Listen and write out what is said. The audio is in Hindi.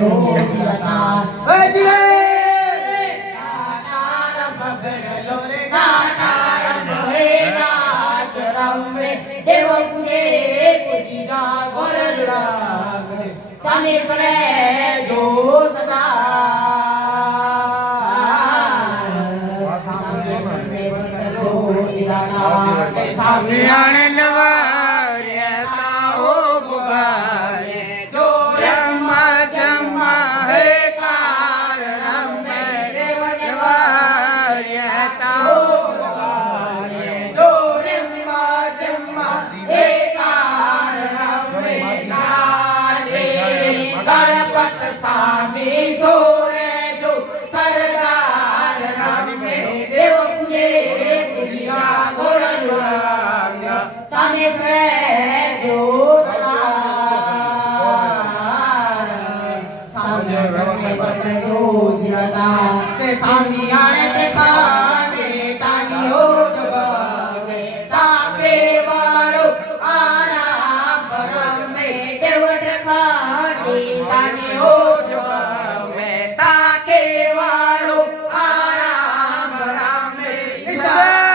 जो दिलता बजले नानारंभ बेड़लो रे नानारंभ हे नाच रंभे देव पूजे पूजी जा गोरलुड़ा सामे सरे जो सदा सामे आने नवारियता हो गुबारे जो रम्मा जम्मा है कार रम्मे देव नवारियता हो गुबारे जो रम्मा जम्मा है कार रम्मे नाचे गणपत सामी सोरे जो सरदार रम्मे देव पूजे पूजिया सामे से जो सामे से जो जिरता ते सामी आने ते खाने तानी हो जगवे ताके वारो आराम परम में देवत खाने तानी हो जगवे ताके वारो आराम परम में सामी